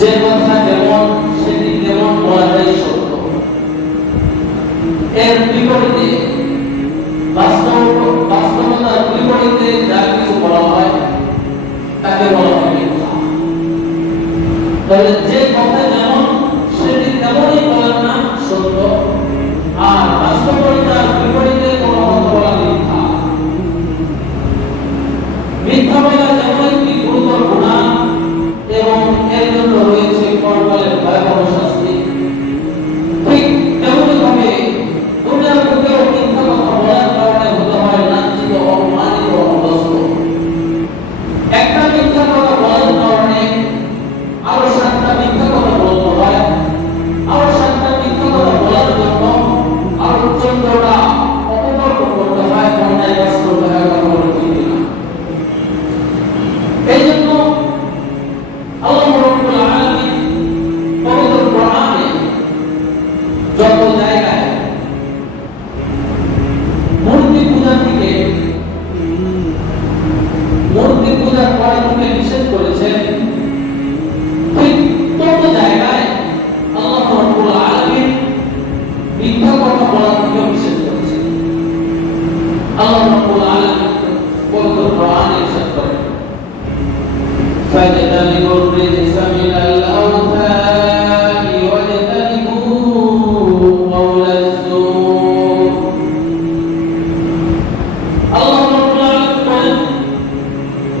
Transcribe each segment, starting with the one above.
যে কথা যেমন সেটি তেমন বলাটাই সত্য। এর বিপরীতে বাস্তবতার বিপরীতে যা কিছু বলা হয় তাকে বলা হয় মিথ্যা। তাহলে যে কথা যেমন সেটি তেমনই বলার নাম সত্য, আর বাস্তবতার বিপরীতে কোনো কথা বলা মিথ্যা। মিথ্যা বলা যেমন একটি গুরুতর গুনাহ এবং এর জন্য রয়েছে পরকালের ভয়াবহ শাস্তি, ঠিক তেমনি ভাবে দুনিয়ার বুকেও মিথ্যা কথা বলার কারণে হতে হয় লাঞ্ছিত, অপমানিত, অপদস্থ। একটা মিথ্যা কথা বলার কারণে আরো 7টা মিথ্যা কথা বলতে হয়, আরো 7টা মিথ্যা কথা বলার জন্য আরো 14টা অপকর্ম করতে হয়, অন্যায় কাজ করতে হয়, কথা বলতে ঠিক না। এই জন্য আল্লাহ রাব্বুল আলামিন পবিত্র কোরআনে যত জায়গায় মূর্তি পূজা করা থেকে নিষেধ করেছেন, ঠিক তত জায়গায় আল্লাহ রাব্বুল আলামিন মিথ্যা কথা বলা থেকে নিষেধ করেছেন। আল্লাহ রাব্বুল আলামিন পবিত্র কোরআনে ইরশাদ করেন, فاجتنبوا الرجس من الأوثان واجتنبوا قول الزور। আল্লাহ রাব্বুল আলামিন বলেন,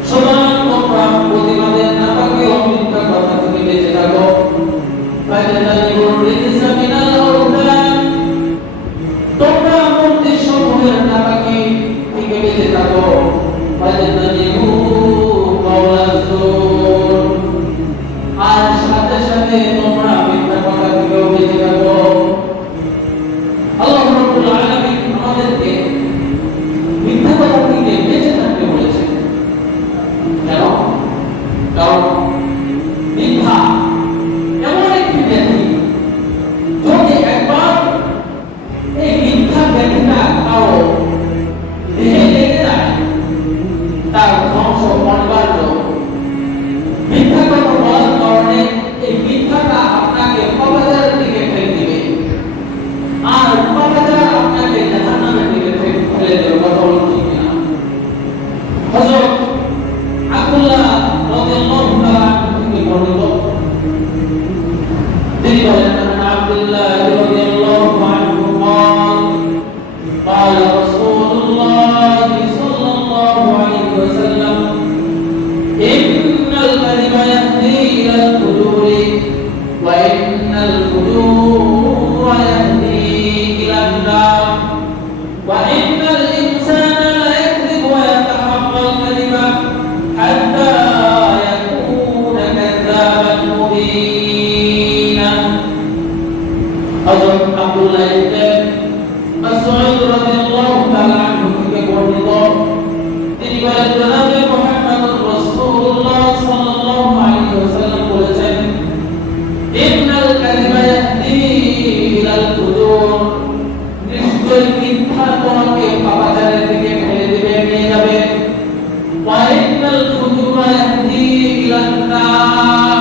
সুতরাং তোমরা প্রতিমাদের নাপাকি ও মিথ্যা কথা থেকে বেঁচে থাকো। ফাজতানিবুর রিজসা মিনাল আওথান, তোমরা মূর্তি সমূহের নাপাকি থেকে বেঁচে থাকো। ফাজতানিবু কওলাজ জুর, আর সাথে সাথে তোমরা মিথ্যা কথা থেকে বেঁচে থাকো। আল্লাহ রাব্বুল আলামিন আমাদেরকে মিথ্যা কথা থেকে বেঁচে থাকতে বলেছেন। কেন? কারণ মিথ্যা এমন একটি ব্যাধি, যদি একবার এই মিথ্যা ব্যাধিটা কারো দেহে লেগে যায়, তার ধ্বংস অনিবার্য। মিথ্যা কথা বলার কারণে এই মিথ্যাটা আপনাকে পাপাচারের দিকে ঠেলে দিবে, আর পাপাচার আপনাকে জাহান্নামের দিকে ঠেলে দেবে। কথা বলুন ঠিক না? হযরত আব্দুল্লাহ রাদিয়াল্লাহু তাআলা থেকে বর্ণিত, তিনি বলেন, আব্দুল্লাহ রাদিয়াল্লাহু আনহু قال رسول الله صلى الله عليه وسلم إن الكذب يهدي إلى الفجور وإن الفجور يهدي إلى النار وإن الإنسان لا يكذب ويتحرى الكذب حتى يكون كذابا مبينا। حضرت عبد الله بن مسعود রাদিয়াল্লাহু তাআলা আনহু থেকে বর্ণিত, তিনি বলেন, জনাবে মুহাম্মদুর রাসূলুল্লাহ সাল্লাল্লাহু আলাইহি ওয়াসাল্লাম বলেছেন, ইন্নাল কাযিবা ইয়াহদি ইলাল ফুজুর, নিশ্চয় মিথ্যা তোমাকে পাপাচারের দিকে ঠেলে দিবে, নিয়ে যাবে। ওয়া ইন্নাল ফুজুরা ইয়াহদি ইলান নার,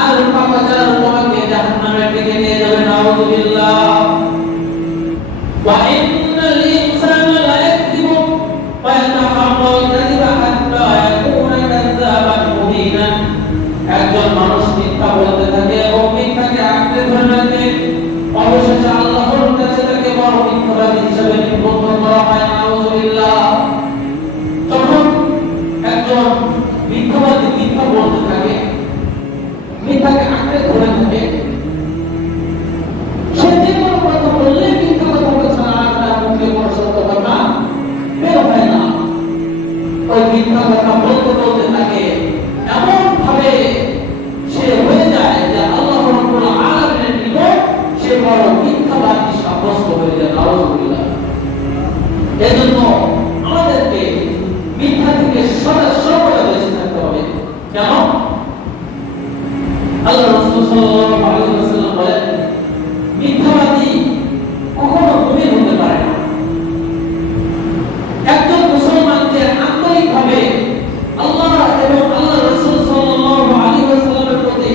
আর পাপাচার তোমাকে জাহান্নামের দিকে নিয়ে যাবে। নাউযুবিল্লাহ। وإن الإنسان لا يكذب ويتحرى الكذب حتى يكون كذابا مبينا। একজন মানুষ মিথ্যা বলতে থাকে এবং মিথ্যাকে আঁকড়ে ধরে রাখে, অবশেষে আল্লাহর কাছে তাকে বড় মিথ্যাবাদী হিসেবে নিবন্ধন করা হয়। নাউযুবিল্লাহ। যখন একজন মিথ্যাবাদী মিথ্যা বলতে থাকে, মিথ্যাকে আঁকড়ে ধরে থাকে, সে যে কোনো কথা বললে মিথ্যা কথা বলছে না, তার মুখে কোনো সত্য কথা বের হয় না। ওই মিথ্যা কথা বলতে বলতে থাকে, এমন ভাবে সে হয়ে যায় যে আল্লাহ রাব্বুল আলামিনের নিকট সে বড় মিথ্যাবাদী সাব্যস্ত হয়ে যায়। নাউযুবিল্লাহ। এজন্য আমাদেরকে মিথ্যা থেকে সর্বদা বেঁচে থাকতে হবে। কেন? আল্লাহ রাসূল সাল্লাল্লাহু আলাইহি ওয়াসাল্লাম বলেন, মিথ্যাবাদী কখনো মুমিন হতে পারে না। একজন মুসলমানকে আন্তরিকভাবে আল্লাহ এবং আল্লাহ রাসূল সাল্লাল্লাহু আলাইহি ওয়াসাল্লামের প্রতি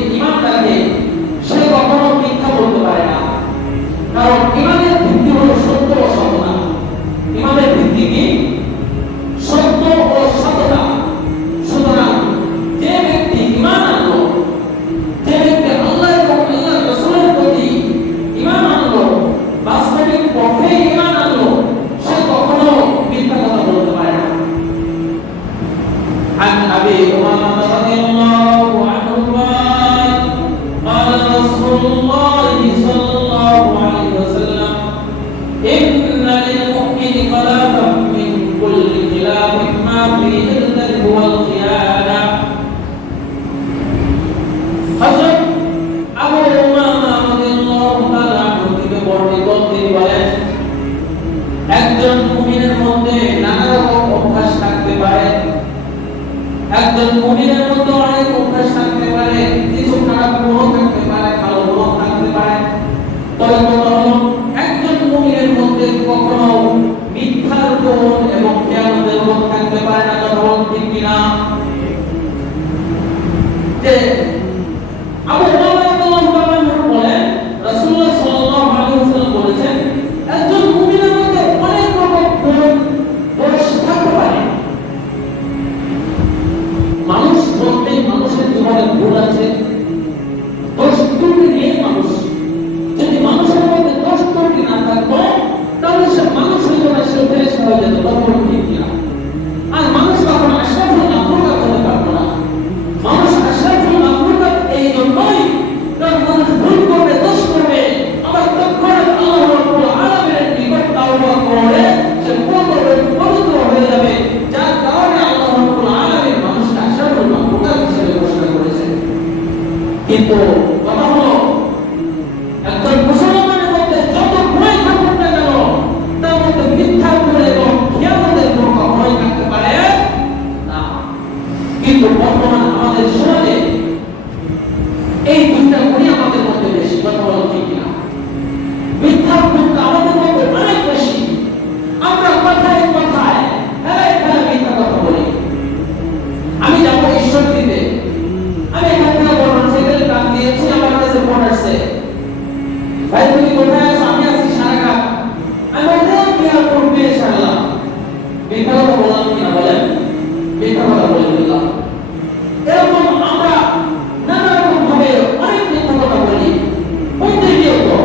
একজন মুমিনের মধ্যে অনেক অভ্যাস থাকতে পারে, কিছু খারাপ গুণ থাকতে পারে, ভালো গুণ থাকতে পারে, তবে কথা হলো একজন মুমিনের মধ্যে কখনো মিথ্যার গুণ এবং খেয়ানতের গুণ থাকতে পারে না। কথা বলুন ঠিক কিনা? যে আবু হুরায়রা রাদিয়াল্লাহু তাআলা বলেন রাসূলুল্লাহ সাল্লাল্লাহু আলাইহি ওয়াসাল্লাম বলেছেন একজন মুমিনের মধ্যে অনেক রকম গুণ দোষ থাকতে পারে। মানুষ বলতে মানুষের জীবনে ভুল আছে, দোষ ত্রুটি নিয়ে মানুষ। যদি মানুষের মধ্যে দোষ ত্রুটি না থাকতো তাহলে সে মানুষ হইত না, সে ফেরেশতা হয়ে যেত। তখন ঠিক কিনা? আর মানুষ তখন আশরাফুল মাখলুকাত হতে পারতো না। মানুষ আশরাফুল মাখলুকাত এই জন্যই কারণ মানুষ ভুল করবে, দোষ করবে, আবার তখন আল্লাহ রাব্বুল আলামিনের নিকট তাওবা করে সে পবিত্র হয়ে যাবে, যার কারণে আল্লাহ রাব্বুল আলামিন মানুষকে আশরাফুল মাখলুকাত হিসেবে ঘোষণা করেছেন। কিন্তু কথা হলো একজন মুসলমানের মধ্যে যত গুনাহ থাকুক না কেন তার মধ্যে মিথ্যা গুণ এবং খিয়ানতের গুণ কখনোই থাকতে পারে না। কিন্তু বর্তমান আমাদের সমাজে এই দুইটা গুণই আমাদের মধ্যে বেশি। কথা বলা ঠিক কিনা? মিথ্যার গুণটা আমাদের মধ্যে অনেক বেশি। আমরা কথায় কথায় এখানে মিথ্যা কথা বলি। আমি যাবো ঈশ্বরদীতে, আমি এখান থেকে মোটরসাইকেল কাম দিয়েছি, আমার কাছে ফোন আসছে, ভাই তুমি কোথায় আছো? আমি আছি সারাঘাট। আমি বললাম বিহার করবে ইনশাআল্লাহ। মিথ্যা কথা বললাম কিনা বলেন? মিথ্যা কথা বলে দিলাম। এরকম আমরা নানা রকম ভাবে অনেক মিথ্যা কথা বলি। প্রত্যেকদিন তো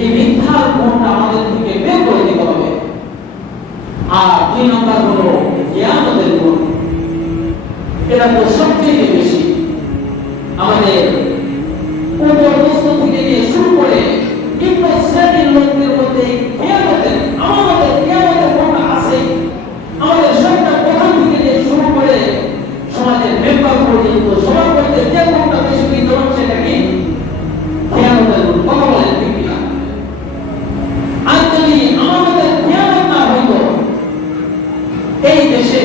এই মিথ্যার গুণটা আমাদের থেকে বের করে দিতে হবে। আর 2 নম্বর হলো খিয়ানতের গুণ। এটা তো সবচেয়ে বেশি। আমাদের পূর্বগ্রস্ত থেকে নিয়ে শুরু করে নিম্ন শ্রেণীর লোকদের মধ্যে খিয়ানতের, আমার মধ্যে খিয়ানতের গুণটা আছে। আমাদের সরকার প্রধান থেকে নিয়ে শুরু করে সমাজের মেম্বার পর্যন্ত সবার মধ্যে যে গুণটা বেশি বিদ্যমান সেটা কি? খিয়ানতের গুণ। কথা বলেন ঠিক কিনা? আজ যদি আমার মধ্যে খিয়ানত না হইতো, এই দেশে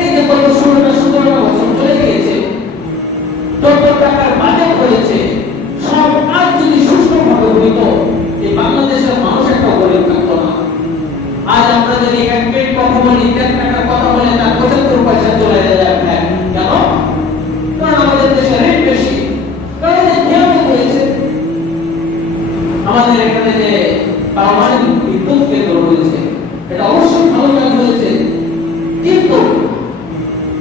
এই যে গত 16-17 বছর চলে গিয়েছে, যত টাকার বাজেট হয়েছে সব কাজ যদি সুষ্ঠুভাবে হইতো এই বাংলাদেশের মানুষ একটা গরিব থাকতো না। আজ আমরা যদি 1 মিনিট কথা বলি, 1 টাকার কথা বলে তার 75 পয়সা চলে যায়। কেন? কারণ আমাদের দেশে রেট বেশি, কারণ খিয়ানত হয়েছে। আমাদের এখানে যে পারমাণবিক বিদ্যুৎ কেন্দ্র রয়েছে এটা অবশ্যই ভালো কাজ হয়েছে, কিন্তু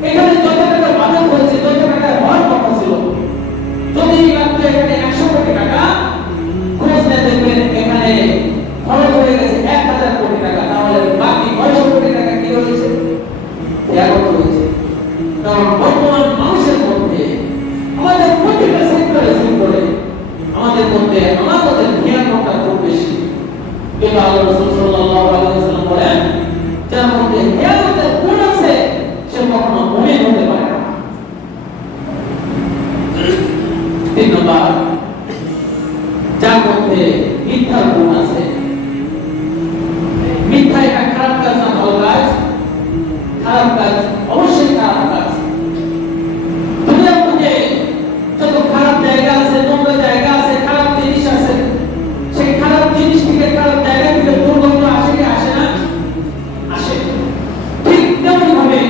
এখানে যত টাকা বাজেট হয়েছে, যত টাকা হওয়ার কথা ছিল, যদি লাগতো এখানে 100 কোটি টাকা, খরচ না দেখবেন এখানে খরচ হয়ে গেছে 1000 কোটি টাকা। তাহলে বাকি 900 কোটি টাকা কি হয়েছে? খিয়ানত হয়েছে। কারণ বর্তমান মানুষের মধ্যে আমাদের প্রতিটা সেক্টরে আমাদের মধ্যে আমাদের খিয়ানতটা খুব বেশি। কিন্তু আল্লাহ রাসূল সাল্লাল্লাহু আলাইহি ওয়াসাল্লাম বলেন যার মধ্যে খিয়ানতের গুণ আছে সে কখনো মুমিন হতে পারে না। 3 নম্বর, যার মধ্যে মিথ্যার গুণ আছে। মিথ্যা একটা খারাপ কাজ না, ভালো কাজ? খারাপ কাজ, অবশ্যই খারাপ কাজ। দুনিয়ার মধ্যে যত খারাপ জায়গা আছে, নোংরা জায়গা আছে, খারাপ জিনিস আছে, সেই খারাপ জিনিস থেকে, খারাপ জায়গা থেকে দুর্গন্ধ আসে কি আসে না? আসে। ঠিক তেমনি ভাবে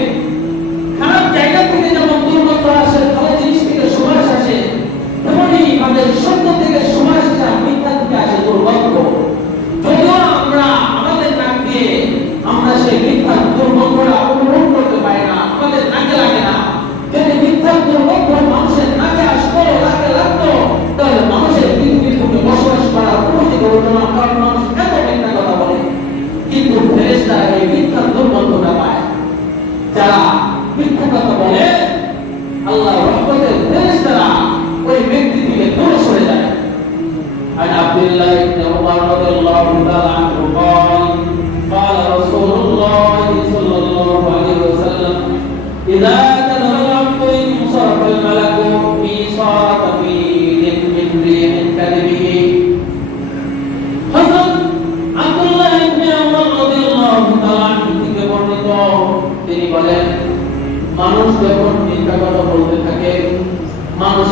খারাপ জায়গা থেকে যেমন দুর্গন্ধ আসে, ভালো জিনিস থেকে সুবাস আসে, তেমনি ভাবে সত্য থেকে সুবাস আসে, মিথ্যা থেকে আসে দুর্গন্ধ। যদিও আমরা আমাদের নাক দিয়ে আমরা সেই মিথ্যার দুর্গন্ধটা অনুভব করতে পারি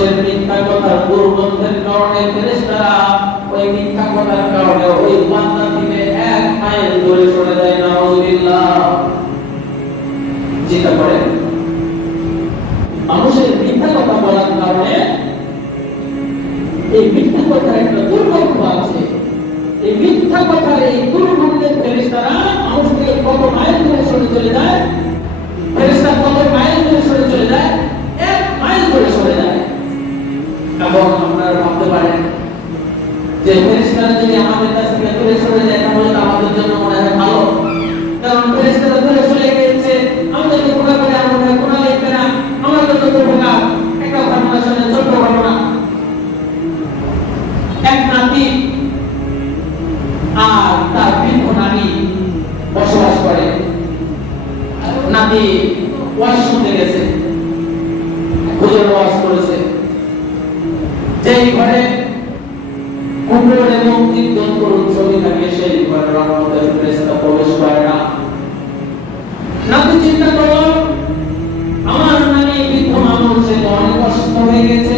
মানুষের মিথ্যা কথার দুর্গন্ধের কারণে ফেরেশতারা ওই মিথ্যা কথার কারণে ওই বান্দা থেকে 1 মাইল দূরে সরে যায়। নাউযুবিল্লাহ। চিন্তা করেন, মানুষের মিথ্যা কথা বলার কারণে এই মিথ্যা কথার একটা দুর্গন্ধ আছে। এই মিথ্যা কথার এই দুর্গন্ধের ফেরেশতারা মানুষ থেকে কত মাইল দূরে সরে চলে যায়। ফেরেশতা কত মাইল দূরে সরে চলে যায়? 1 মাইল দূরে সরে যায়। এবং আপনারা ভাবতে পারেন যে ফেরেশতারা যদি আমাদের কাছ থেকে দূরে সরে যায় তাহলে তো আমাদের জন্য মনে হয় ভালো, কারণ ফেরেশতারা দূরে সরে গেছে, আমাদের তো গুনাহ করে আমরা গুনাহ লিখবে না, আমাদের তো গুনাহ। একটা ঘটনা শুনে, ছোট্ট ঘটনা। এক নাতি আর তার বৃদ্ধ নানি বসবাস করে। নাতি ওয়াজ শুনতে গেছে, হুজুর ওয়াজ করেছে। যেই ঘরে কুকুর এবং কীর্তনকর ছবি থাকে সেই ঘরে রহমতের ফেরেশতা প্রবেশ করে না। নাতি চিন্তা করল, আমার নানি বৃদ্ধ মানুষ, সে তো অনেক অসুস্থ হয়ে গেছে,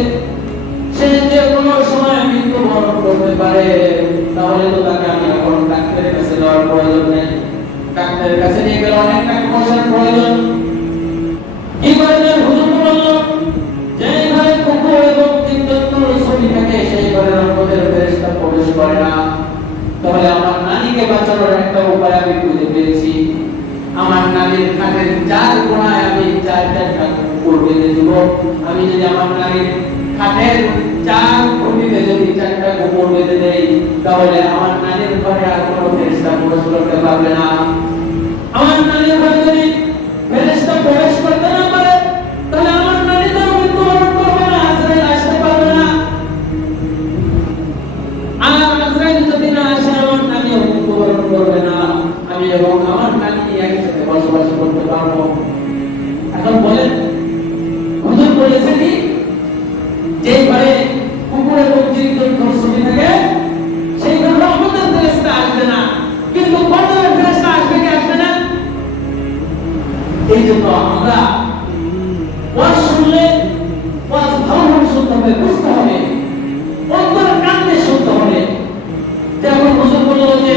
সে যে কোনো সময় মৃত্যুবরণ করতে পারে, তাহলে তো তাকে আমি এখন ডাক্তারের কাছে যাওয়ার প্রয়োজন নেই। ডাক্তারের কাছে নিয়ে গেলে অনেক টাকা পয়সার প্রয়োজন। কি করলেন? হুজুর বলল, যেই ঘরে কুকুর এবং কীর্তনকর ছবি থাকে সেই ঘরে রহমতের ফেরেশতা প্রবেশ করে না। তাহলে আমার নানিকে বাঁচানোর একটা উপায় আমি খুঁজে পেয়েছি। আমার নানির খাটের 4 কোণায় আমি 4টা কুকুর বেঁধে দিব। আমি যদি আমার নানির খাটের 4 খুঁটিতে যদি 4টা কুকুর বেঁধে দেই, তাহলে আমার নানির ঘরে আর কোনো ফেরেশতা প্রবেশ করতে পারবে না। আমার নানির ঘরে যদি ফেরেশতা প্রবেশ করতে না পারে, তাহলে আমার নানি তো মৃত্যুবরণ করবে না, আজরাইল আসতে পারবে না। আর আজরাইল যদি না আসে, আমার নানিও মৃত্যুবরণ করবে না। আমি এবং আমার নানি একসাথে বসবাস করতে পারবো। এখন বলেন, হুজুর বলেছে কি যে ঘরে কুকুর এবং কীর্তনকর ছবি থাকে সেই ঘরে রহমতের ফেরেশতা আসবে না, কিন্তু গজবের ফেরেশতা আসবে কি আসবে না? এই জন্য আমরা ওয়াজ শুনলে ওয়াজ ভালোভাবে শুনতে হবে, বুঝতে হবে, অন্তরের কানে শুনতে হবে। যেমন হুজুর বলল যে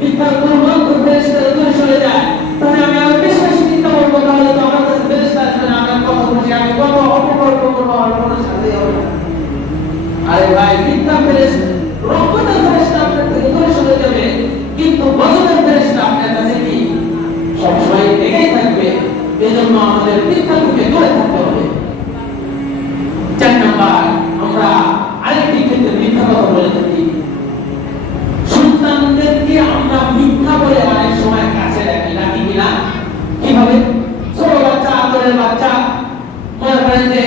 মিথ্যার দুর্গন্ধ ফেরেশতারা দূরে সরে যায়, তাহলে আমি আরো বেশি বেশি চিন্তা করবো, তাহলে তো আমার কাছে ফেরেশতা আসবে না। আমি কথা বলছি, আমি কত অপকর্ম করবো, আমার কোনো সাথে হবে না। আরে ভাই, মিথ্যা ফেরেশতা রহমতের ফেরেশতা আপনার থেকে দূরে সরে যাবে, কিন্তু গজবের ফেরেশতা আপনার কাছে কি সবসময় লেগেই থাকবে। এজন্য আমাদের মিথ্যা থেকে দূরে থাকতে হবে। 4 নাম্বার, আমরা আরেকটি ক্ষেত্রে মিথ্যা কথা বলে থাকি। সন্তানদেরকে আমরা মিথ্যা বলে অনেক সময় কাছে রাখি কিনা? কিভাবে? ছোট বাচ্চা, আদরের বাচ্চা, মনে করেন যে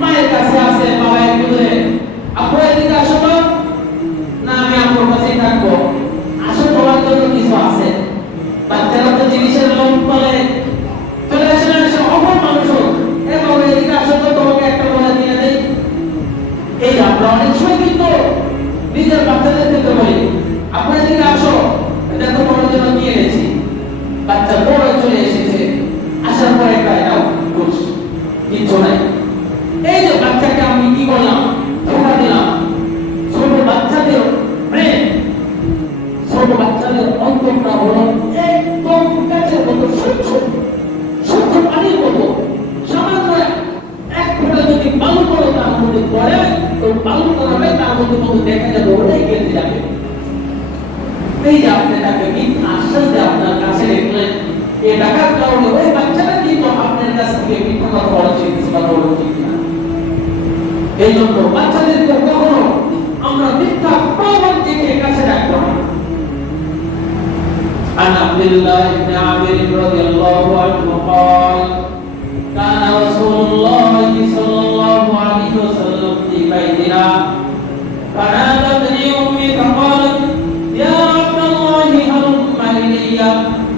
মায়ের কাছে আছে, বাবা একটু দূরে, আপু এদিকে আসো তো, না আমি আপুর কাছেই থাকবো, আসো তোমার জন্য কিছু আছে। বাচ্চারা তো জিনিসের লোভ বলে, চলে আসে না, সে অপর মানুষ, এ বাবা এদিকে আসো তো, তোমাকে একটা বলে দিয়ে দেই। এই আমরা অনেক সময় কিন্তু নিজের বাচ্চাদের ক্ষেত্রে বলি, আপু এদিকে আসো, দেখো তোমার জন্য কি এনেছি। বাচ্চা বড় চলে এসেছে, আসার পরে প্রায় নাও বুঝ কিছু নাই। এই যে বাচ্চাকে আমি কি করলাম? ধোঁকা দিলাম। ছোট বাচ্চাদের ব্রেন, ছোট বাচ্চাদের অন্তরটা হলো একদম কাছের মতো, স্বচ্ছ স্বচ্ছ পানির মতো। সামান্য 1 ফোঁটা যদি বালু পড়ে তার মধ্যে পড়ে, তো বালু পড়াবে তার মধ্যে মতো দেখা যাবে, ওটাই কেটে যাবে। এই যে আপনি তাকে মিথ্যা আশ্বাস দিয়ে আপনার কাছে রেখলেন, এই টাকার কারণে ওই বাচ্চাটা কিন্তু আপনার কাছ থেকে মিথ্যা কথা বলা উচিত না। এই জন্য বাচ্চাদেরকে কখনো আমরা মিথ্যা প্রমাণ থেকে কাছে রাখবো না। عن عبد الله بن عامر رضي الله عنه قال كان رسول الله صلى الله عليه وسلم في بيتنا فنادتني أمي فقالت يا عبد الله هلم إلي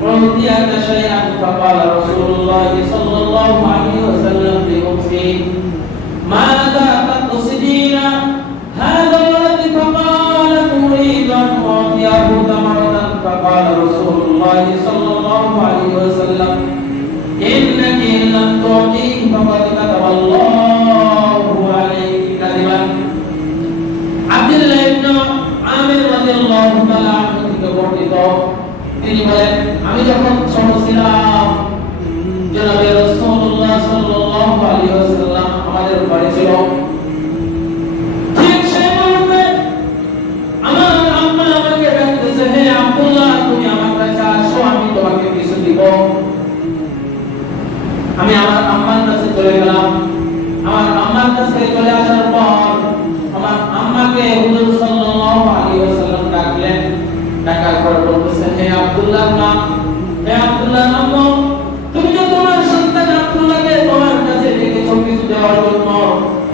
أعطيك شيئا فقال رسول الله صلى الله عليه وسلم لأمي ماذا تقصدين هذا الولد؟ فقالت أريد أن أعطيه ثمرة فقال رسول الله صلى الله عليه وسلم إنك إن لم تعطيه فقد كتب الله عليه আমাদের ঘরে ছিল। ঠিক সেই মুহূর্তে আমার আম্মা আমাকে ডাকতেছে, হে আব্দুল্লাহ, তুমি আমার কাছে আসো, আমি তোমাকে কিছু দিব। আমি আমার আম্মার কাছে চলে গেলাম। আমার আম্মার কাছে চলে আসার পর আমার আম্মাকে হুজুর সাল্লাল্লাহু আলাইহি ওয়াসাল্লাম ডাকলেন। ডাকার পর বলতেছে, হে আব্দুল্লাহ না, হে আব্দুল্লাহ আম্মা, তুমি যে তোমার সন্তান আব্দুল্লাহকে তোমার কাছে ডেকেছো কিছু দেওয়ার জন্য,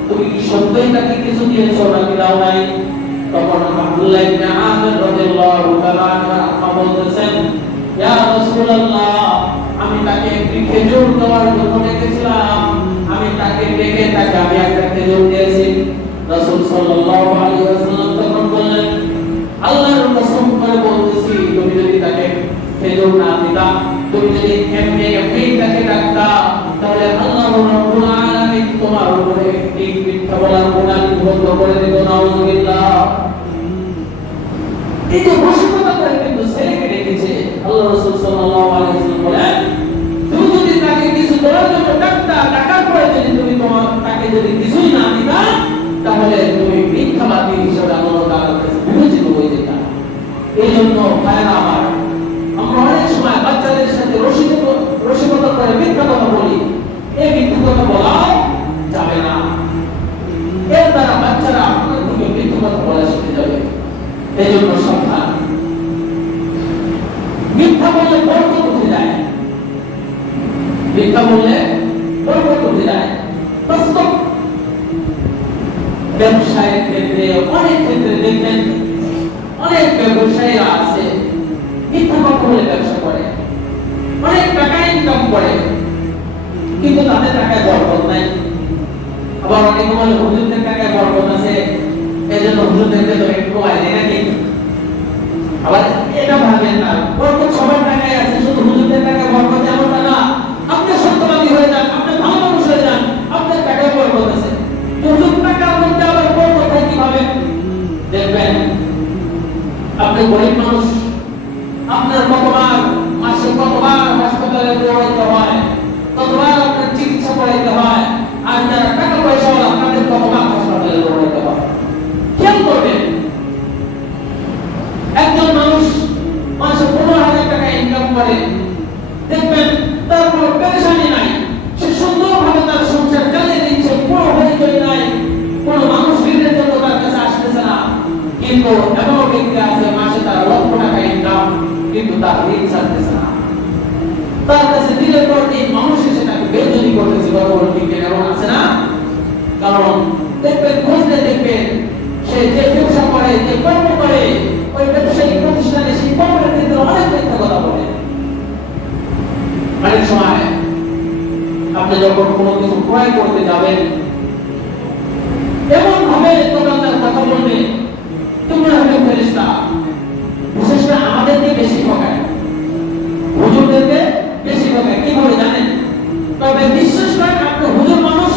তুমি কি সত্যই তাকে কিছু দিয়েছো নাকি দাও নাই? তখন আব্দুল্লাহ ইবনে আমির রাদিয়াল্লাহু তাআলা আনহু বলতেছেন, ইয়া রাসূলুল্লাহ, আমি তাকে একটি খেজুর দেওয়ার জন্য ডেকেছিলাম, আমি তাকে ডেকে তাকে আমি একটা খেজুর দিয়েছি। রাসূল সাল্লাল্লাহু আলাইহি ওয়াসাল্লাম তখন বললেন, আল্লাহর কসম করে বলতেছি, তুমি যদি তাকে খেজুর না দিতা, তুমি যদি এমনি এমনি তাকে ডাকতা, তাহলে আল্লাহ রাব্বুল আলামিন তোমার উপরে একটি মিথ্যা বলার গুনাহ বন্ধ করে দিত। নাউযুবিল্লাহ। এই যে রসিকতা করে কিন্তু ছেলেকে ডেকেছে। আল্লাহ রাসূল সাল্লাল্লাহু আলাইহি ওয়াসাল্লাম বলেন, তুমি যদি তাকে কিছু দেওয়ার জন্য ডাকতা, ডাকার পরে যদি তুমি তাকে যদি কিছুই না দিতা, তাহলে তুমি মিথ্যাবাদী হিসেবে আল্লাহ তাআলার কাছে বিবেচিত হয়ে যেতা। এই জন্য ভাইরা আমার, আমরা অনেক সময় বাচ্চাদের সাথে রসিকতা করে মিথ্যা কথা বলি। এই মিথ্যা কথা বলা যাবে না। এর দ্বারা বাচ্চারা আপনার থেকে মিথ্যা কথা বলা শিখে যাবে। এই জন্য সাবধান। মিথ্যা বললে বরকত উঠে যায়। মিথ্যা বললে বরকত উঠে যায়। বাস্তব ব্যবসায়ের ক্ষেত্রে অনেক ক্ষেত্রে দেখবেন অনেক ব্যবসায়ীরা আছে মিথ্যা কথা বলে ব্যবসা করে, অনেক টাকা ইনকাম করে, কিন্তু তাদের টাকায় বরকত নাই। আবার অনেকে বলে হুজুরদের টাকায় বরকত আছে, এজন্য হুজুরদেরকে তো একটু আইনে নাকি। আবার এটা ভাবেন না, বরকত সবার টাকায় আছে, শুধু হুজুরদের টাকায় বরকত এমনটা না। আপনি সত্যবাদী হয়ে যান, আপনি ভালো মানুষ হয়ে যান, আপনার টাকায় বরকত আছে। হুজুর টাকার মধ্যে আবার বরকত হয় কিভাবে? দেখবেন আপনি গরিব মানুষ, আপনার কতবার মাসে কতবার হাসপাতালে দৌড়াইতে হয়, কতবার আপনার চিকিৎসা করাইতে হয়, আর যারা টাকা পয়সা ওরা তাদের কতবার হাসপাতালে দৌড়াইতে হয়। খেয়াল করবেন, একজন মানুষ মাসে 15,000 টাকা ইনকাম করে, দেখবেন তার কোনো পেরেশানি নাই, সে সুন্দরভাবে তার সংসার চালিয়ে দিচ্ছে, কোনো হইচই নাই, কোনো মানুষ ঋণের জন্য তার কাছে আসতেছে না। কিন্তু এমন ব্যক্তি আছে মাসে তার লক্ষ টাকা ইনকাম, কিন্তু তার ঋণ ছাড়তেছে না। তার কাছে দিনের পর দিন মানুষ এসে তাকে বেদনি করতেছে, বড় ঠিক এমন আছে না? কারণ দেখবেন, খুঁজলে দেখবেন সে যে ব্যবসা করে, যে কর্ম করে, ওই ব্যবসায়িক প্রতিষ্ঠানে সেই কর্মের ক্ষেত্রে অনেক মিথ্যা কথা বলে। অনেক সময় আপনি যখন কোনো কিছু ক্রয় করতে যাবেন, এমন ভাবে দোকানদার কথা বলবে, তোমরা হলে ফেরেশতা। বিশেষ করে আমাদেরকে বেশি ঠকায়, হুজুরদেরকে বেশি ঠকায়। কিভাবে জানেন? তবে বিশ্বাস করেন, আপনি হুজুর মানুষ,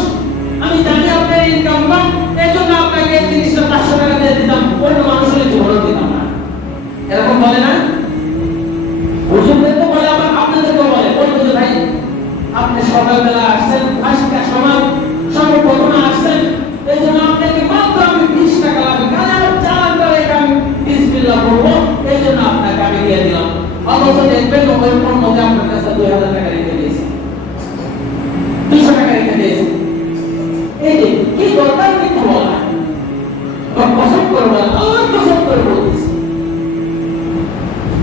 আমি জানি আপনার ইনকাম কম, এই জন্য আপনাকে এই জিনিসটা 500 টাকা দিয়ে দিতাম, অন্য মানুষের জীবনও দিতাম না। এরকম বলে না? হুজুরদেরকে বলে, আবার আপনাদেরকে বলে, বলবে যে ভাই আপনি সকালবেলা আসছেন, 5টা সময় প্রথমে আসছেন, এই জন্য আপনাকে মাত্র আমি 20 টাকা লাগবে, কারণ আমার চালান করে আমি বিসমিল্লাহ বলবো, এই জন্য আপনাকে আমি দিয়ে দিলাম। অথচ দেখবেন ওই মধ্যে আপনার কাছে 2000 টাকা রেখে দিয়েছে, 200 টাকা রেখে দিয়েছে। এই যে কি দরকার মিথ্যা বলা, কসম করে বলা, আল্লাহর কসম করে বলতেছি।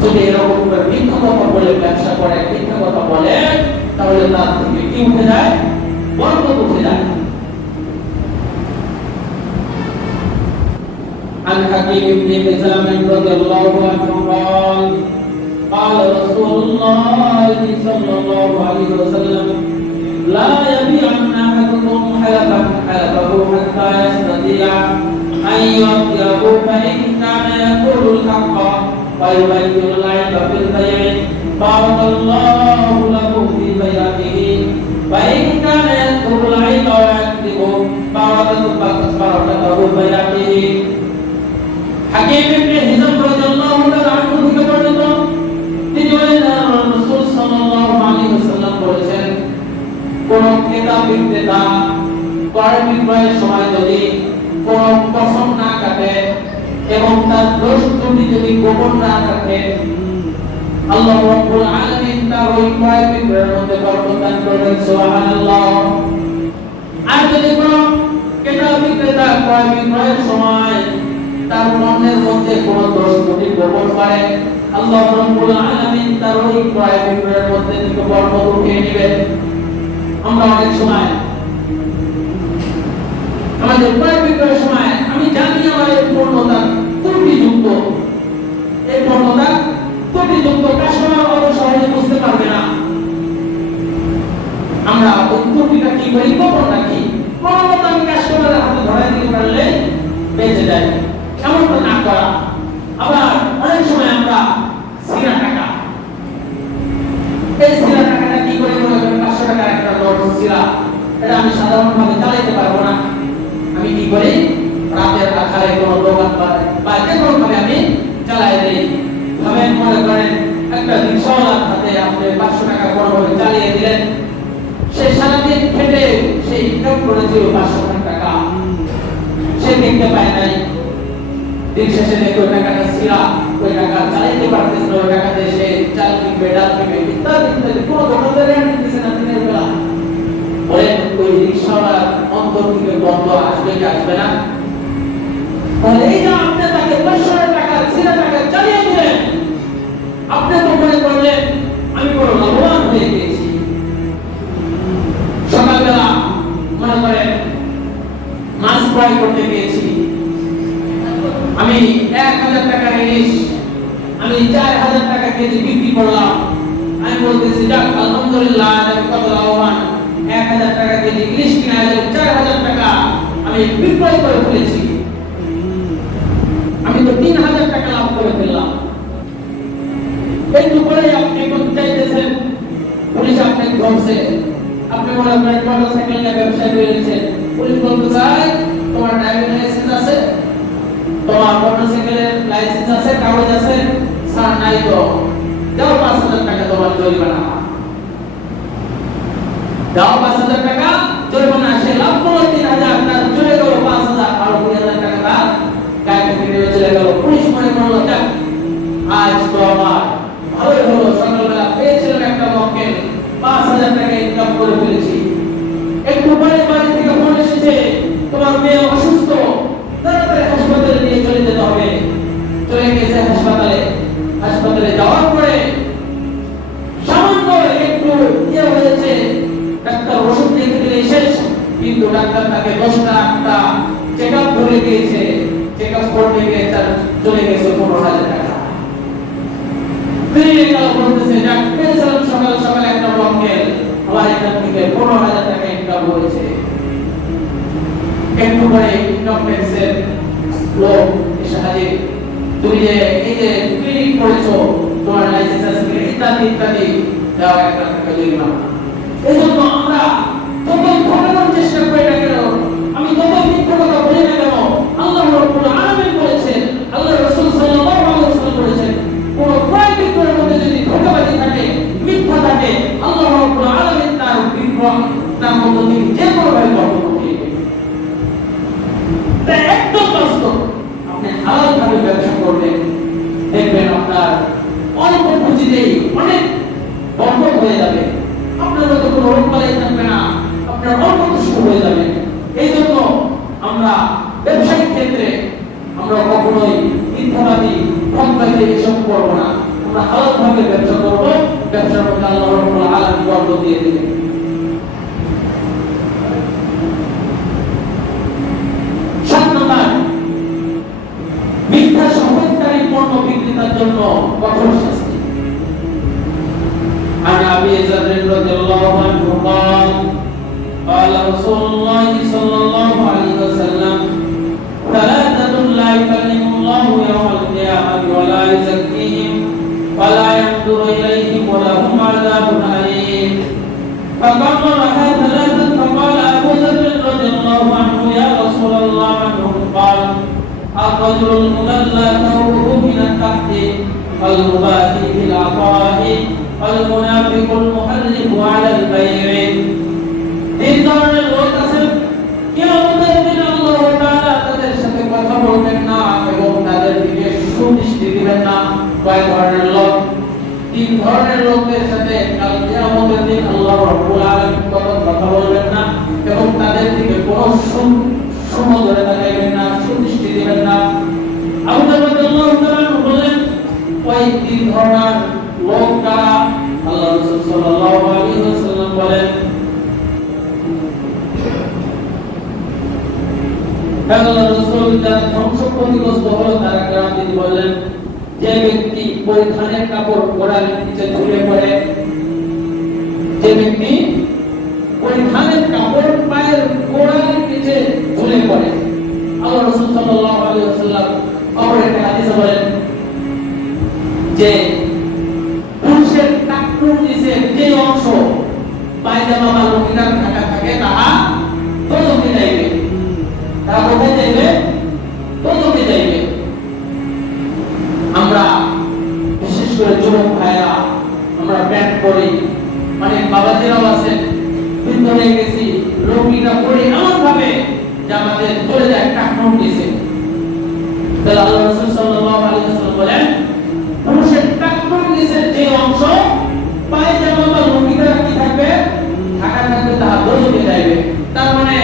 যদি এরকম করে মিথ্যা কথা বলে ব্যবসা করে, মিথ্যা কথা বলে, তাহলে তার থেকে কি উঠে যায়? বরকত উঠে যায়। عن حكيم بن حزام رضي الله عنه قال قال رسول الله صلى الله عليه وسلم لا يبيعن أحدكم حلفا حلفه حتى يستطيع أن يؤتيه فإن كان يقول الحق ويبين العيب في البيع بارك الله له في بيعته وإن كان يذكر العيب ويكذب بارك له في بيعته। হাকিম ইবনে হিজাম রাদিয়াল্লাহু তাআলা আনহু থেকে বর্ণিত, তিনি বলেন, রাসূল সাল্লাল্লাহু আলাইহি ওয়াসাল্লাম বলেছেন, কোন ক্রেতা বিক্রেতা ক্রয় বিক্রয়ের সময় যদি কোনো কসম না কাটে এবং তার দোষ ত্রুটি যদি গোপন না রাখে, আল্লাহ রাব্বুল আলামিন তার ওই ক্রয় বিক্রয়ের মধ্যে বরকত দান করবেন। সুবহানাল্লাহ। আর যদি কোনো ক্রেতা বিক্রেতা ক্রয় বিক্রয়ের সময় তার মনের মধ্যে কোনো দোষ ত্রুটি গোপন করে, আল্লাহ রাব্বুল আলামিন তার ওই ক্রয় বিক্রয়ের মধ্যে থেকে বরকত উঠিয়ে নেবেন। আমরা অনেক সময় আমাদের ক্রয় বিক্রয়ের সময় আমি জানি আমার এই পণ্যটা ত্রুটিযুক্ত, এই পণ্যটা ত্রুটিযুক্ত, কাস্টমার অত সহজে বুঝতে পারবে না। আমরা ওই ত্রুটিটা কি করি, গোপন রাখি, কোনোমতে আমি কাস্টমারের হাতে ধরাই দিতে পারলে বেঁচে যায়, এমনটা না করা। আবার অনেক সময় আমরা সিরা টাকা, এই সিরা টাকাটা কি করে মনে করেন 500 টাকার একটা নোট সিরা, এটা আমি সাধারণভাবে চালাইতে পারবো না, আমি কি করি রাতের আধারে কোনো দোকান বা যে কোনো ভাবে আমি চালাই দেই। ভাবে মনে করেন একটা রিক্সাওয়ালার হাতে আপনি 500 টাকা কোনোভাবে চালিয়ে দিলেন, সে সারাদিন খেটে সেই ইনকাম করেছিল 500 টাকা, সে দেখতে পায় নাই, দিন শেষে দেখে ওই টাকাটা সিরা, ওই টাকা চালাইতে পারতেছে না, ওই টাকাতে সে চাল কিনবে, ডাল কিনবে, ইত্যাদি ইত্যাদি, কোনো দোকানদারে দিতেছে না দিনের বেলা। বলেন ওই রিক্সাওয়ালার অন্তর থেকে বন্ধ আসবে কি আসবে না? তাহলে এই যে আপনি তাকে 500 টাকা সিরা টাকা চালিয়ে দিলেন, আপনি তো মনে করলেন আমি বড় লাভবান হয়ে গেছি। সকালবেলা মনে করেন মাছ ক্রয় করতে গিয়েছি, আমি 1000 টাকার ইলিশ আমি 4000 টাকা কেজি বিক্রি করলাম, আমি বলতেছি যাক আলহামদুলিল্লাহ আমি কত লাভবান, 1000 টাকা কেজি ইলিশ কিনা 4000 টাকা আমি বিক্রয় করে ফেলেছি, আমি তো 3000 টাকা লাভ করে ফেললাম। একটু পরে আপনি কোন চাইতেছেন, পুলিশ আপনাকে ধরছে, আপনি মনে করেন মোটরসাইকেল নিয়ে ব্যবসা করেছেন, পুলিশ বলতে চায় তোমার ড্রাইভিং লাইসেন্স আছে, তোমার মোটরসাইকেলের লাইসেন্স আছে, কাগজ আছে, স্যার নাই তো দাও 5000 টাকা তোমার জরিমানা, দাও 5000 টাকা জরিমানা। সে লাভ করলো 3000, তার চলে গেল 5000, আর 2000 টাকা তার গায়ে থেকে নিয়ে চলে গেল। পুলিশ মনে করলো যাক আজ তো আমার ভালোই হলো, সকালবেলা পেয়েছিলাম একটা মক্কেল, 5000 টাকা ইনকাম করে ফেলেছি। একটু পরে বাড়ি থেকে ফোন এসেছে তোমার মেয়ে অসুস্থ, তাড়াতাড়ি হাসপাতালে নিয়ে চলে যেতে হবে। চলে গেছে হাসপাতালে, হাসপাতালে যাওয়ার পরে সামান্য একটু হয়েছে, ডাক্তার ওষুধ লিখে দিলে শেষ, কিন্তু ডাক্তার তাকে 10টা 8টা চেকআপ করে দিয়েছে, চেকআপ করতে গিয়ে তার চলে গেছে 15,000 টাকা। ফিরে গেল বলতেছে যাক পেয়েছিলাম সকাল সকাল একটা মক্কেল, আমার এখান থেকে 15,000 টাকা ইনকাম হয়েছে। একটু পরে ইনকাম ট্যাক্সের লোক এসে হাজির, তুমি যে এই যে ক্লিনিক করেছো তোমার লাইসেন্স আছে ইত্যাদি ইত্যাদি, দাও 1 লাখ টাকা জরিমানা। এই জন্য আমরা যতই ঘটানোর চেষ্টা করি না কেন, আমি যতই মিথ্যা কথা বলি না কেন, আল্লাহ রাব্বুল আলামিন বলেছেন, আল্লাহ রাসূল সাল্লাল্লাহু আলাইহি ওয়াসাল্লাম বলেছেন, কোন ক্রয় বিক্রয়ের মধ্যে যদি ধোঁকাবাজি থাকে, মিথ্যা থাকে, আল্লাহ রাব্বুল আলামিন তার বিক্রয় তার মধ্যে থেকে যে কোনো ভাবে বরকত উঠিয়ে দেবেন। তাই একদম বাস্তব, আপনি হালাল ভাবে ব্যবসা করবেন, দেখবেন আপনার অল্প পুঁজিতেই অনেক বরকত হয়ে যাবে, আপনার মধ্যে কোনো রোগ বালাই থাকবে না, আপনার অল্প কিছু হয়ে যাবে। এই জন্য আমরা ব্যবসায়িক ক্ষেত্রে আমরা কখনোই মিথ্যাবাদী ঠকবাজি এসব করবো না, আমরা হালাল ভাবে ব্যবসা করবো, ব্যবসার মধ্যে আল্লাহ রাব্বুল আলামিন বরকত দিয়ে দেবেন। মিথ্যা শপথকারী পণ্য বিক্রেতার জন্য কঠোর শাস্তি। عن أبي ذر رضي الله عنه قال قال رسول الله صلى الله عليه وسلم ثلاثة لا يكلم الله يوم القيامة ولا يزكيهم ولا ينظر إليهم ولهم عذاب أليم. فقام لها ثلاثة فقال أبو ذر رضي الله عنه يا رسول الله من هم؟ قال الرجل المدلى ثوبه من التحت والمباهي في العطاء والمنافق المحلف على البيع. তিন ধরনের লোক আছে লোকের সাথে কাল কিয়ামতের দিন আল্লাহ রাব্বুল আলামিন কথা বলবেন না এবং তাদের দিকে কোনো সমদরে তাকাইবেন না, সুদৃষ্টি দিবেন না। আবু বকর রাদিয়াল্লাহু তাআলা বলেন, ওই তিন ধরনের লোক কারা? আল্লাহ রাসূল সাল্লাল্লাহু আলাইহি ওয়াসাল্লাম বলেন, আল্লাহ রাসূল যারা ধ্বংসপ্রতিগ্রস্ত হলো তারা কারা? তিনি বললেন, যে ব্যক্তি পরিধানের কাপড় গোড়ার নিচে ঝুলে পড়ে, যে ব্যক্তি পরিধানের কাপড় পায়ের গোড়ার নিচে ঝুলে পড়ে। আল্লাহ রাসূল সাল্লাল্লাহু আলাইহি ওয়াসাল্লাম অপর একটা হাদিসে বলেন যে পুরুষের টাকনুর নিচে যে অংশ পায়জামা বা লুঙ্গিটার ঢাকা থাকে তাহা দোজখে যাইবে। তা কোথায় যাইবে? দোজখে যাইবে। আমরা বিশেষ করে যুবক ভাইরা আমরা প্যান্ট পরি, অনেক বাবাজিরাও আছেন বৃদ্ধ হয়ে গেছি, লুঙ্গিটা পরে এমন ভাবে যে আমাদের চলে যায় টাকনুর নিচে। তাহলে আল্লাহ রাসূল সাল্লাল্লাহু আলাইহি ওয়াসাল্লাম বলেন, পুরুষের টাকনুর নিচে যে অংশ পায়জামা বা লুঙ্গিটা কি থাকবে? ঢাকা থাকবে, তাহা দোজখে যাইবে। তার মানে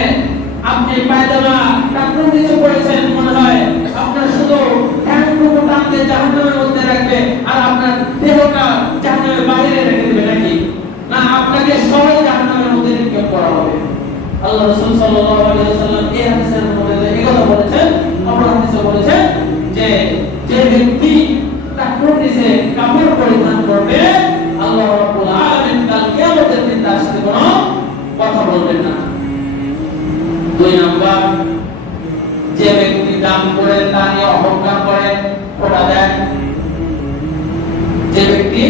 আপনি পায়জামা টাকনুর নিচে পড়েছেন, মনে হয় আপনার শুধু ঠ্যাংটুকু টানতে জাহান্নামের মধ্যে রাখবে আর আপনার দেহটা জাহান্নামের বাইরে রেখে দেবে নাকি? না, আপনাকে সবাই জাহান্নামের মধ্যে নিক্ষেপ করা হবে। আল্লাহ রাসূল সাল্লাল্লাহু আলাইহি ওয়াসাল্লাম এই হাদিসের মধ্যে এই কথা বলেছেন। অপর হাদিসে বলেছেন যে যে ব্যক্তি টাকনুর নিচে কাপড় পরিধান করবে, আল্লাহ রাব্বুল আলামিন কাল কিয়ামতের দিন তার সাথে কোনো কথা বলবেন না। দুই নাম্বার, যে ব্যক্তি দান করে তা নিয়ে অহংকার করে, খোটা দেয়। যে ব্যক্তি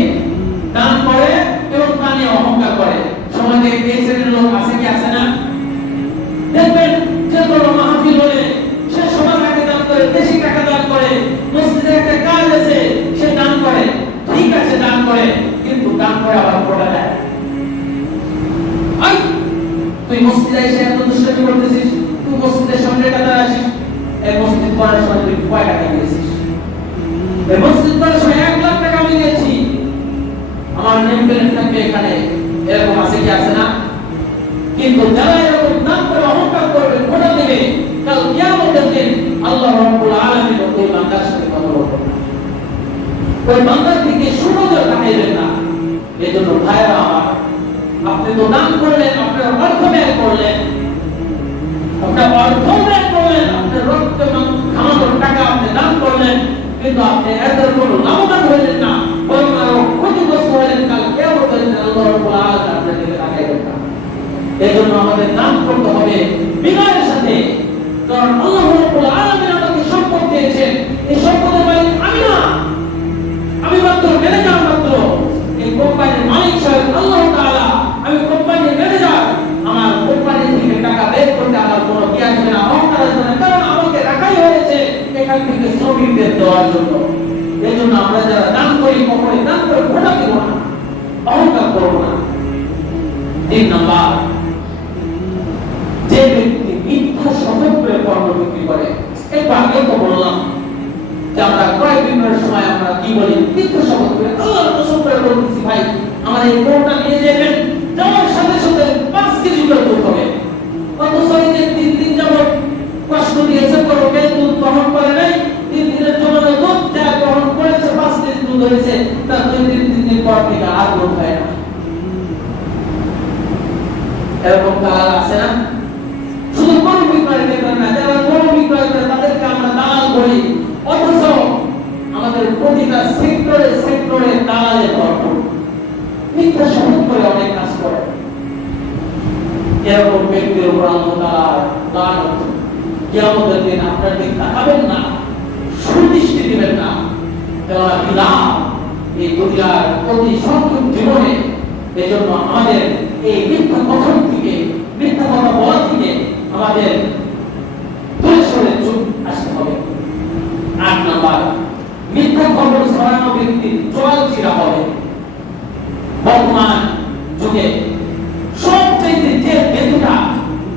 দান করে এবং তা নিয়ে অহংকার করে, সমাজে এই শ্রেণীর লোক আছে কি আছে না? দেখবেন যে কোনো মাহফিল হলে সে সবার আগে দান করে, বেশি টাকা দান করে, মসজিদে একটা কাজ আছে সে দান করে, ঠিক আছে দান করে, কিন্তু দান করে আবার খোটা দেয়। তুই মসজিদে এসে এত দুষ্টামি করতেছিস, তুই মসজিদের সামনে টাকা আসিস, এই মসজিদ করার সময় তুই কয় টাকা দিয়েছিস? এই মসজিদ করার সময় 1 লাখ টাকা আমি দিয়েছি, আমার নেম প্লেট থাকবে এখানে, এরকম আছে কি আছে না? কিন্তু যারা এরকম দান করে অহংকার করবে, খোটা দেবে, কাল কিয়ামতের দিন আল্লাহ রাব্বুল আলামিন ওই বান্দার সাথে কথা বলবেন না, ওই বান্দার দিকে সুনজর তাকাইবেন না। এজন্য ভাইরা আমার, আপনি তো দান করলেন, আপনার অর্থ ব্যয় করলেন, আপনার অর্থ ব্যয় করলেন, আপনার রক্ত ঘামানোর টাকা আপনি দান করলেন, কিন্তু আপনি এত কোনো লাভবান হইলেন না, বরং আরো ক্ষতিগ্রস্ত হলেন। কাল কিয়ামতের দিন আল্লাহ রাব্বুল আলামিন আপনার দিকে তাকাইবেন না। এজন্য আমাদের দান করতে হবে বিনয়ের সাথে, কারণ আল্লাহ রাব্বুল আলামিন আমাকে সম্পদ দিয়েছেন, এই সম্পদের মালিক আমি না, আমি মাত্র ম্যানেজার, মাত্র এই কোম্পানির মালিক সাহেব আল্লাহ তাআলা। আমি কোম্পানির ম্যানেজার, আমার কোম্পানি থেকে টাকা বের করতে আমার কোনো কি আসবে না, অহংকার আসবে না, কারণ আমাকে রাখাই হয়েছে এখান থেকে শ্রমিকদের দেওয়ার জন্য। এই জন্য আমরা যারা দান করি, কখনোই দান করে খোটা দিব না, অহংকার করব না। 3 নাম্বার, যে ব্যক্তি মিথ্যা শপথ করে পণ্য বিক্রি করে। একটু আগেও তো বললাম যে আমরা ক্রয় বিক্রয়ের সময় আমরা কি বলি? মিথ্যা শপথ করে, আল্লাহর কসম করে বলতেছি ভাই আমার এই পণ্যটা নিয়ে যাবেন, যাওয়ার সাথে সাথে 5 কেজি করে দুধ হবে। অথচ এই যে 3 দিন যাবত কষ্ট দিয়েছে, পরকে দুধ গ্রহণ করে নাই, 3 দিনের জন্য দুধ যা গ্রহণ করেছে 5 কেজি দুধ হয়েছে, তার 2-3 দিন পর থেকে আর দুধ হয় না। এরকম দালাল আছে না? শুধু গরু বিক্রয় করে না, যারা গরু বিক্রয় করে তাদেরকে আমরা দালাল বলি, অথচ আমাদের প্রতিটা সেক্টরে সেক্টরে দালালে ভরপুর, মিথ্যা শপথ করে অনেক কাজ করে। এরকম ব্যক্তির উপর আল্লাহ তাআলা লানত। কিয়ামতের দিন আপনার দিকে তাকাবেন না, সুদৃষ্টি দিবেন না। কেননা বিলাপ এই দুনিয়ার অতি সংক্ষিপ্ত জীবনে। এজন্য আমাদের এই মিথ্যা কথন থেকে, মিথ্যা কথা বলা থেকে আমাদের দূরে সরে আসতে হবে। 8 নাম্বার, মিথ্যা খবর ছড়ানো ব্যক্তির চোয়াল চিরা হবে। বর্তমান যুগে সবচেয়ে যে বেদনা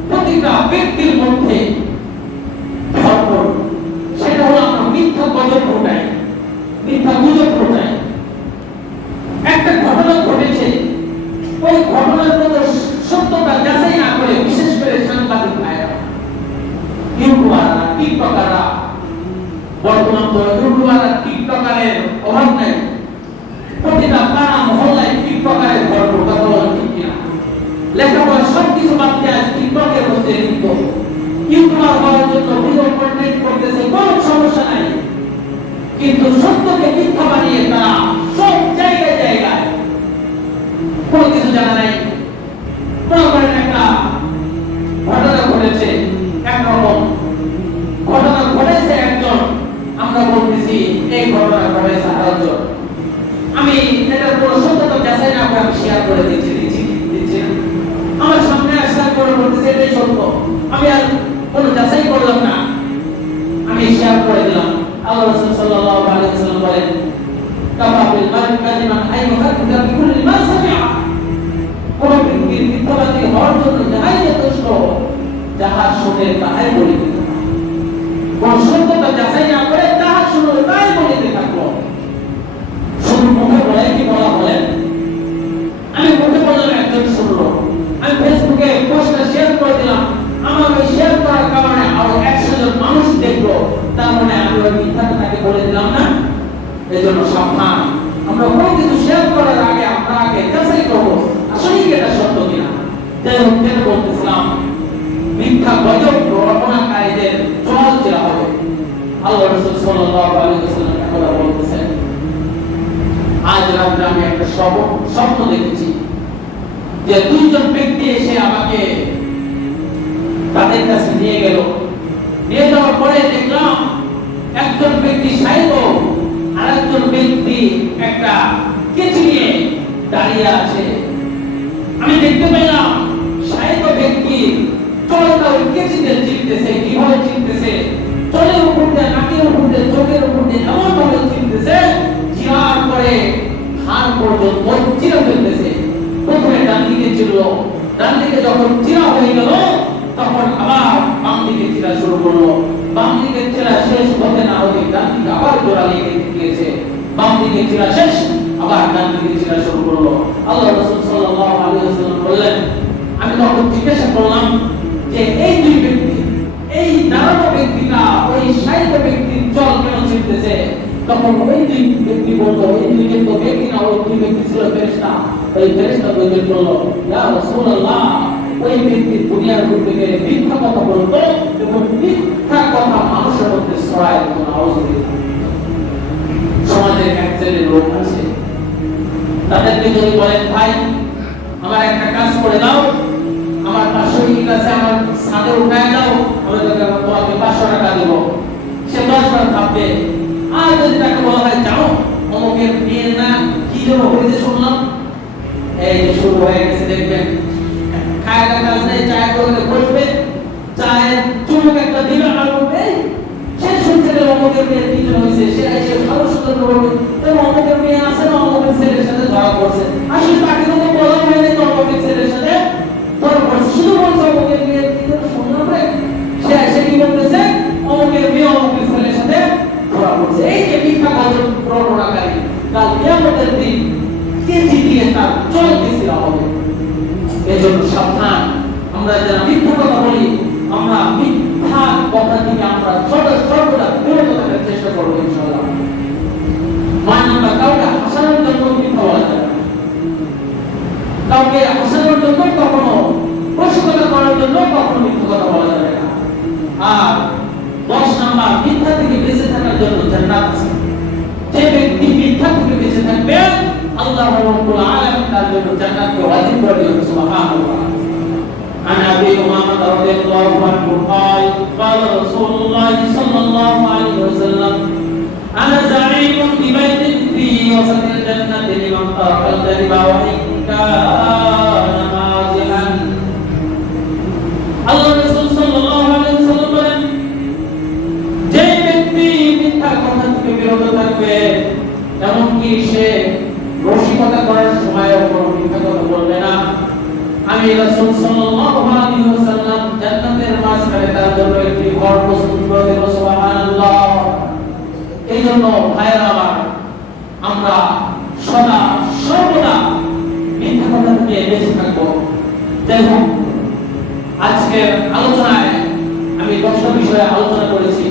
প্রতিটা ব্যক্তির মধ্যে ভরপুর, সেটা হলো আমরা মিথ্যা গুজব ঘটাই, মিথ্যা গুজব ঘটাই। একটা ঘটনা টিকটকাররা, বর্তমান তো ইউটিউবার আর টিকটকারের অভাব নাই। প্রতিটা পাড়া মহল্লায় টিকটকারের ভরপুর, কথা বলা ঠিক কিনা? লেখাপড়া সবকিছু বাদ দিয়ে আজ টিকটকের মধ্যে লিপ্ত। ইউটিউবার হওয়ার জন্য ভিডিও কন্টেন্ট করতেছে, কোনো সমস্যা নাই, কিন্তু সত্যকে মিথ্যা বানিয়ে তারা সব জায়গায় জায়গায় কোনো কিছু জানা নাই। মনে করেন একটা ঘটনা ঘটেছে, একরকম ঘটনা ঘটেছে একজন, আমরা বলতেছি এই ঘটনা ঘটেছে আরেকজন। আমি এটার কোনো সত্যতা যাচাই না করে আমি শেয়ার করে দিচ্ছি আমার সামনে শেয়ার করে বলতেছি এটাই সত্য, আমি আর কোনো যাচাই করলাম না, আমি শেয়ার করে দিলাম। আল্লাহ রাসূল সাল্লাল্লাহু আলাইহি ওয়াসাল্লাম বলেন, কাফা বিল মার'i কাযিবান আন ইউহাদ্দিসা বিকুল্লি মা সামি'a। কোন ব্যক্তির মিথ্যাবাদী হওয়ার জন্য যাহাই যথেষ্ট, যাহা শুনে তাহাই বলিতে থাকে। কোন সত্যতা যাচাই না করে তাহা শুনে তাই বলিতে থাকলো। শুধু মুখে বলে কি বলা বলেন? আমি মুখে বললাম, একজন শুনলো, আমি ফেসবুকে পোস্টটা শেয়ার করে দিলাম, আমার ওই শেয়ার করার কারণে আরো 100 জন মানুষ দেখলো, তার মানে আমি ওই মিথ্যাটা তাকে বলে দিলাম না। এজন্য সাবধান, আমরা কোনো কিছু শেয়ার করার আগে আমরা আগে যাচাই করবো আসলে কি এটা সত্য কিনা। যাই হোক, কেন বলতেছিলাম, মিথ্যা গজব রটনাকারীদের জল চেরা হবে। আল্লাহ রাসূল সাল্লাল্লাহু আলাইহি ওয়াসাল্লাম কথা বলতেছেন, আজ রাতে আমি একটা স্বপ্ন দেখেছি যে দুইজন ব্যক্তি এসে আমাকে তাদের কাছে নিয়ে গেল। নিয়ে যাওয়ার পরে দেখলাম একজন ব্যক্তি সাইব, আর একজন ব্যক্তি একটা কেচি নিয়ে দাঁড়িয়ে আছে। আমি দেখতে পেলাম সাইব ব্যক্তি চলটা ওই কেচিতে চিনতেছে। কিভাবে চিনতেছে? চলের উপর দিয়ে, নাকের উপর দিয়ে, চোখের উপর দিয়ে এমন ভাবে চিনতেছে, চিনার পরে হাড় পর্যন্ত চিরা ফেলতেছে। প্রথমে ডান দিকে ছিল, ডান দিকে যখন চিরা হয়ে গেল তখন আবার বাম দিকে চিরা শুরু করলো। বাম দিকে চিরা শেষ হতে না হতে ডান দিকে আবার জোড়া লেগে গিয়েছে। বাম দিকে চিরা শেষ, আবার ডান দিকে চিরা শুরু করলো। আল্লাহ রাসূল সাল্লাল্লাহু আলাইহি ওয়াসাল্লাম বললেন, আমি তখন জিজ্ঞাসা করলাম যে এই দুই ব্যক্তি, এই দাঁড়ানো ব্যক্তিটা ওই সাইড ব্যক্তির চল কেন চিনতেছে? তখন ওই দুই ব্যক্তি বললো, এই দুই ব্যক্তি না, ওই দুই ব্যক্তি ছিল ফেরেশতা। ওই ফেরেশতা বললেন, ইয়া রাসূলুল্লাহ, ওই ব্যক্তি দুনিয়ার বুকে মিথ্যা কথা বলতো এবং মিথ্যা কথা মানুষের মধ্যে ছড়ায় দিত। নাউযুবিল্লাহ। সমাজের এক শ্রেণীর লোক আছে, তাদেরকে যদি বলেন, ভাই আমার একটা কাজ করে দাও, আমার 500 ইট আছে, আমার ছাদে উঠায় দাও, আমি তোমাকে 500 টাকা দেব, সে 10 বার ভাববে। আর যদি তাকে বলা হয়, যাও অমুকের বিয়ে না কি যেন হয়েছে শুনলাম, এই যে শুরু হয়ে গেছে, দেখবেন খায় কাজ নেই, চায়ের দোকানে বসবে, চায়ের চুমুক একটা দিবে আর বলবে, সে শুনছে যে অমুকের বিয়ে কি যেন হয়েছে, সে এসে ভালো সুন্দর বলবে, তবে অমুকের বিয়ে আছে না, অমুকের ছেলের সাথে ধরা পড়ছে। আসলে তাকে তো বলা হয়নি তো অমুকের ছেলের সাথে ধরা পড়ছে, শুধু বলছে অমুকের বিয়ে কি যেন শুনলাম রে, সে এসে কি বলতেছে, অমুকের বিয়ে অমুকের ছেলের সাথে ধরা পড়ছে। এই যে মিথ্যা গজব রটনাকারী, কাল কিয়ামতের দিন কেজি দিয়ে তার চলতেছিল হবে। এজন্য সাবধান, আমরা যারা মিথ্যা কথা বলি, আমরা মিথ্যা কথা থেকে আমরা সর্বদা বিরত থাকার চেষ্টা করবো ইনশাআল্লাহ। 9 নাম্বার, কাউকে হাসানোর জন্য মিথ্যা বলা যাবে না। কাউকে হাসানোর জন্য কখনো, রসিকতা করার জন্য কখনো মিথ্যা কথা বলা যাবে না। আর 10 নাম্বার, মিথ্যা থেকে বেঁচে থাকার জন্য জান্নাত আছে। যে ব্যক্তি মিথ্যা থেকে বেঁচে থাকবে, আল্লাহ রাব্বুল আলামিন তার জন্য জান্নাতকে ওয়াজিব করে দিবেন। সুবহানাল্লাহ। عن ابي امامه رضي الله عنه قال قال رسول الله صلى الله عليه وسلم انا زعيم ببيت في وسط الجنه لمن ترك الكذب وان كان مازحا। আল্লাহ রাসূল সাল্লাল্লাহু আলাইহি ওয়াসাল্লাম বলেন, যে ব্যক্তি মিথ্যা কথা থেকে বিরত থাকবে, এমনকি সে রসিকতা করার সময়ও কোনো মিথ্যা কথা বলবে না, আমি রাসূল সাল্লাল্লাহু আলাইহি ওয়াসাল্লাম জান্নাতের মাঝখানে তার জন্য একটি ঘর প্রস্তুত করে দেব। সুবহানাল্লাহ। এইজন্য ভাইরা আমার, আমরা সদা সর্বদা মিথ্যা কথা থেকে বেঁচে থাকবো। যাই হোক, আজকের আলোচনায় আমি 10টা বিষয়ে আলোচনা করেছি।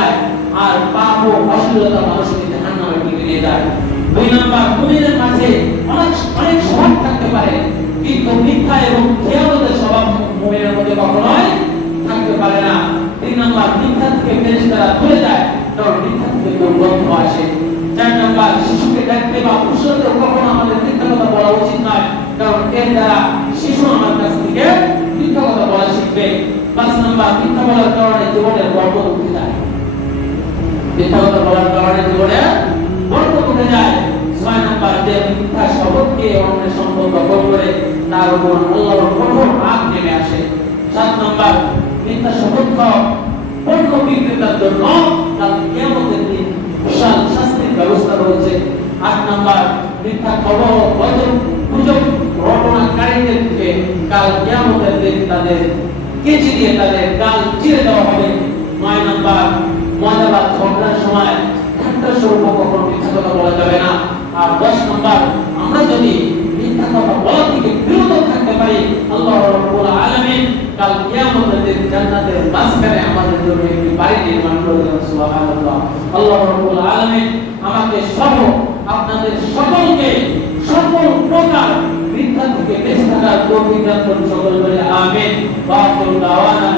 যায়, আর পাপ ও অশ্লীলতা মানুষকে জাহান্নামের দিকে নিয়ে যায়। 2 নাম্বার, মুমিনের মাঝে অনেক অনেক স্বভাব থাকতে পারে, কিন্তু মিথ্যা এবং খেয়ালতের স্বভাব মুমিনের মধ্যে কখনোই থাকতে পারে না। 3 নাম্বার, মিথ্যা থেকে ফেরেশতারা দূরে যায়, কারণ মিথ্যা থেকে দুর্গন্ধ আসে। 4 নাম্বার, শিশুকে ডাকতে বা পুষতে কখনো আমাদের মিথ্যা কথা বলা উচিত নয়, কারণ এর দ্বারা শিশু আমার কাছ থেকে মিথ্যা কথা বলা শিখবে। 5 নাম্বার, মিথ্যা বলার কারণে জীবনের বরকত উঠে যায়। মিথ্যা কথা বলার কারণে জীবনে বরকত উঠে যায়। 6 নাম্বার, যে মিথ্যা শপথকে অন্যের সম্পদ দখল করে তার উপর আল্লাহর কঠোর আগ নেমে আসে। 7 নাম্বার, মিথ্যা শপথ পণ্য বিক্রেতার জন্য কাল কিয়ামতের দিন বিশাল শাস্তির ব্যবস্থা রয়েছে। 8 নাম্বার, মিথ্যা খবর গুজব রটনাকারীদেরকে কাল কিয়ামতের দিন তাদের কেচি দিয়ে তাদের গাল চিরে দেওয়া হবে। 9 নাম্বার, মজা বা ঝগড়ার সময় ঠাট্টা স্বরূপ কখনো মিথ্যা কথা বলা যাবে না। আর 10 নাম্বার, আমরা যদি মিথ্যা কথা বলা থেকে বিরত থাকতে পারি, আল্লাহ রাব্বুল আলামিন কাল কিয়ামতের দিন জান্নাতের মাঝখানে আমাদের জন্য একটি বাড়ি নির্মাণ করে দেবেন। সুবহানাল্লাহ। আল্লাহ রাব্বুল আলামিন আমাকে সহ আপনাদের সকলকে সকল প্রকার মিথ্যা থেকে বেঁচে থাকার তৌফিক দান করুন। সকল বলে আমিন। ওয়া আখিরু দাওয়ানা